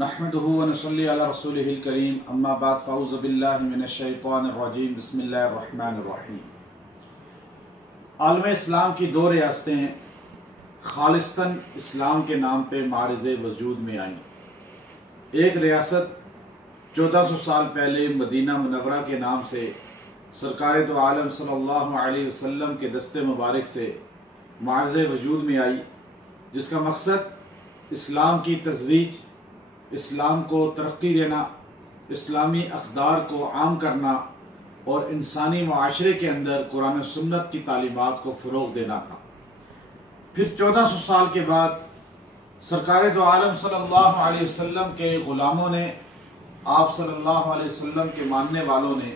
नहमदुहु व नसल्ली अला रसूलिहिल करीम अम्मा बाद फ़अऊज़ु बिल्लाहि मिनश शैतानिर रजीम बिस्मिल्लाहिर रहमानिर रहीम। आलम इस्लाम की दो रियासतें खालिस्तन इस्लाम के नाम पे मारिज़े वजूद में आईं। एक रियासत 1400 साल पहले मदीना मुनव्वरा के नाम से सरकार दो आलम सल्लल्लाहु अलैहि वसल्लम के दस्ते मुबारक से मारिज़े वजूद में आई, जिसका मकसद इस्लाम की तजवीज, इस्लाम को तरक्की देना, इस्लामी अक़दार को आम करना और इंसानी माशरे के अंदर कुरान सुन्नत की तालीमात को फ़रोग़ देना था। फिर 1400 साल के बाद सरकार दो आलम सल्लल्लाहु अलैहि वसल्लम के ग़ुलामों ने, आप सल्लल्लाहु अलैहि वसल्लम के मानने वालों ने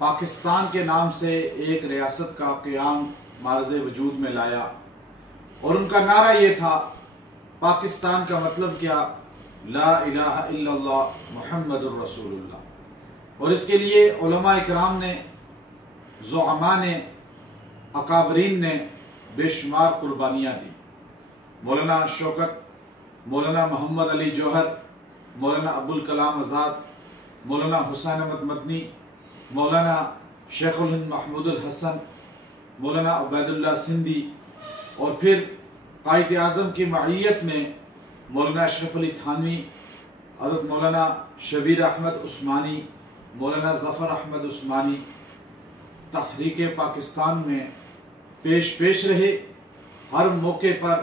पाकिस्तान के नाम से एक रियासत का क़याम मारिज़े वजूद में लाया और उनका नारा ये था, पाकिस्तान का मतलब क्या, ला इलाहा इल्लल्लाह मुहम्मदुर रसूलुल्लाह। और इसके लिए उलमा इकराम ने, ज़ुअमा ने, अकाबरीन ने बेशुमार कुर्बानियाँ दी। मौलाना शौकत, मौलाना मोहम्मद अली जौहर, मौलाना अब्दुल कलाम आज़ाद, मौलाना हुसैन अहमद मदनी, मौलाना शेखुल हिंद महमूदुल हसन, मौलाना उबैदुल्लाह सिंधी और फिर कायद आज़म की मईयत में मौलाना अशरफ अली थानवी, हज़रत मौलाना शबीर अहमद उस्मानी, मौलाना ज़फ़र अहमद उस्मानी तहरीक पाकिस्तान में पेश रहे। हर मौके पर,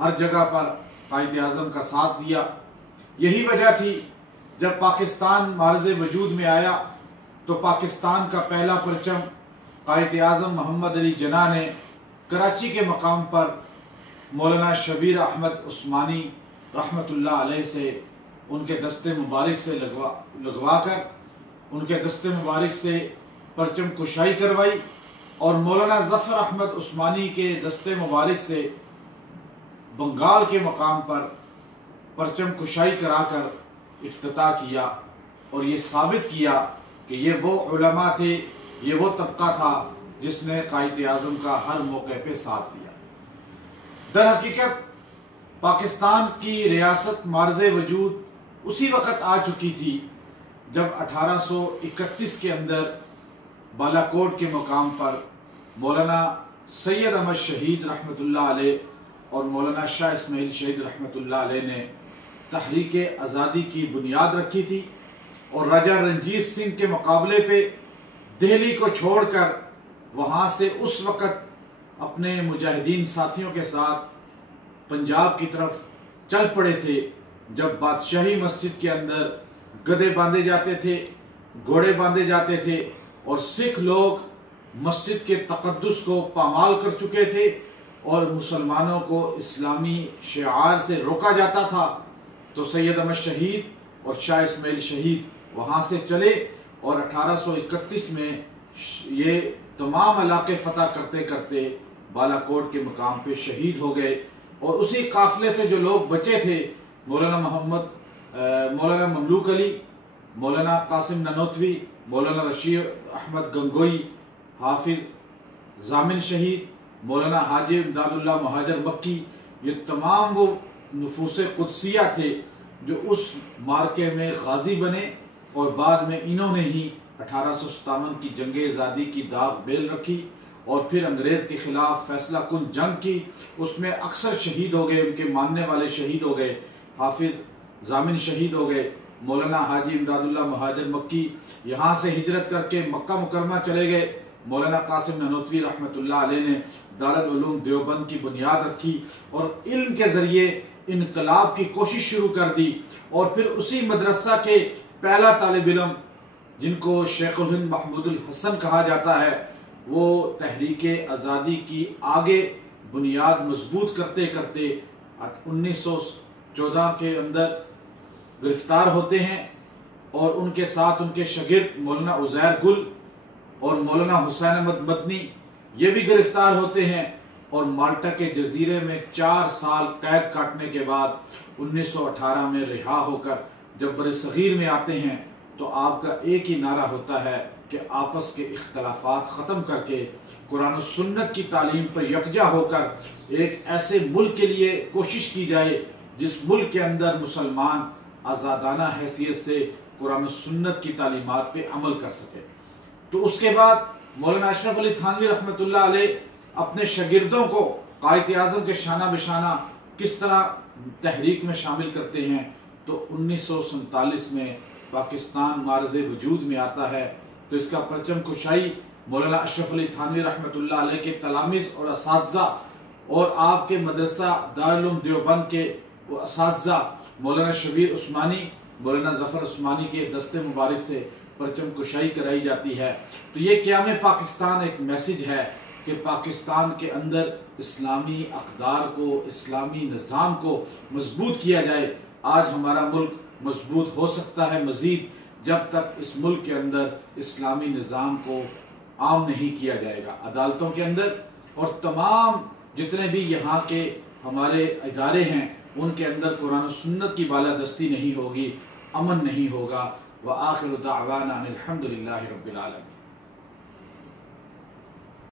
हर जगह पर कायद आज़म का साथ दिया। यही वजह थी जब पाकिस्तान मारिज़े वजूद में आया तो पाकिस्तान का पहला परचम कायद आज़म मोहम्मद अली जिन्ना ने कराची के मकाम पर मौलाना शबीर अहमद उस्मानी रहमतुल्लाह अलैह से उनके दस्ते मुबारक से लगवा कर उनके दस्ते मुबारक से परचम कुशाई करवाई और मौलाना ज़फ़र अहमद उस्मानी के दस्ते मुबारक से बंगाल के मकाम पर परचम कुशाई कराकर इफ्तिताह किया और ये साबित किया कि ये वो उलमा थे, ये वो तबका था जिसने कायद आज़म का हर मौके पे साथ दिया। दर हकीकत पाकिस्तान की रियासत मारिज़े वजूद उसी वक़्त आ चुकी थी जब 1831 के अंदर बालाकोट के मकाम पर मौलाना सैयद अहमद शहीद रहमतुल्लाह अलैह और मौलाना शाह इस्माइल शहीद रहमतुल्लाह अलैह ने तहरीक आज़ादी की बुनियाद रखी थी और राजा रणजीत सिंह के मुकाबले पे दिल्ली को छोड़कर वहाँ से उस वक़्त अपने मुजाहिदीन साथियों के साथ पंजाब की तरफ चल पड़े थे, जब बादशाही मस्जिद के अंदर गधे बांधे जाते थे, घोड़े बांधे जाते थे और सिख लोग मस्जिद के तक़द्दुस को पामाल कर चुके थे और मुसलमानों को इस्लामी शिआर से रोका जाता था। तो सैयद अहमद शहीद और शाह इस्माइल शहीद वहाँ से चले और 1831 में ये तमाम इलाके फतह करते करते बालाकोट के मकाम पे शहीद हो गए। और उसी काफिले से जो लोग बचे थे, मौलाना ममलूक अली, मौलाना कासिम ननोतवी, मौलाना रशीद अहमद गंगोई, हाफिज जामिन शहीद, मौलाना हाजी इमदादुल्लाह महाजर मक्की, ये तमाम वो नुफूस कुदसिया थे जो उस मार्के में गाजी बने और बाद में इन्होंने ही 1857 की जंग आज़ादी की दाग बेल रखी और फिर अंग्रेज़ के ख़िलाफ़ फैसला कुन जंग की। उसमें अक्सर शहीद हो गए, उनके मानने वाले शहीद हो गए। हाफिज़ जामिन शहीद हो गए, मौलाना हाजी इमदादुल्लाह महाजर मक्की यहाँ से हिजरत करके मक्का मुकरमा चले गए। मौलाना कासिम ननोतवी रहमतुल्लाह अलैह ने दारुल उलूम देवबंद की बुनियाद रखी और इल्म के ज़रिए इनकलाब की कोशिश शुरू कर दी। और फिर उसी मदरसा के पहला तालिब इल्म, जिनको शेखुल हिंद महमूदुल हसन कहा जाता है, वो तहरीक आज़ादी की आगे बुनियाद मजबूत करते करते 1914 के अंदर गिरफ्तार होते हैं और उनके साथ उनके शागिर्द मौलाना उज़ैर गुल और मौलाना हुसैन अहमद मदनी ये भी गिरफ्तार होते हैं और माल्टा के जजीरे में 4 साल कैद काटने के बाद 1918 में रिहा होकर जब बड़े सगीर में आते हैं तो आपका एक ही नारा होता है कि आपस के इख्तलाफात ख़त्म करके कुरान और सुन्नत की तालीम पर यकजा होकर एक ऐसे मुल्क के लिए कोशिश की जाए जिस मुल्क के अंदर मुसलमान आज़ादाना हैसियत से कुरान और सुन्नत की तालीमात पे अमल कर सके। तो उसके बाद मौलाना अशरफ अली थानवी रहमतुल्लाह अलैह अपने शागिर्दों को कायद आज़म के शाना बशाना किस तरह तहरीक में शामिल करते हैं। तो 1947 में पाकिस्तान मारज़े वजूद में आता है। तो इसका परचम कुशाई मौलाना अशरफ अली थानवी रहमतुल्लाह अलैह के तलामिज़ और असातिज़ा और आपके मदरसा दारुल उलूम देवबंद के असातिज़ा मौलाना शबीर उस्मानी, मौलाना ज़फ़र उस्मानी के दस्ते मुबारक से परचम कुशाई कराई जाती है। तो ये क़याम पाकिस्तान एक मैसेज है कि पाकिस्तान के अंदर इस्लामी अक़दार को, इस्लामी निज़ाम को मजबूत किया जाए। आज हमारा मुल्क मजबूत हो सकता है मज़ीद जब तक इस मुल्क के अंदर इस्लामी निज़ाम को आम नहीं किया जाएगा। अदालतों के अंदर और तमाम जितने भी यहाँ के हमारे इदारे हैं उनके अंदर कुरान और सुन्नत की बालादस्ती नहीं होगी, अमन नहीं होगा। व आखिर दावाना अनिल हम्दुलिल्लाहि रब्बिल आलमीन।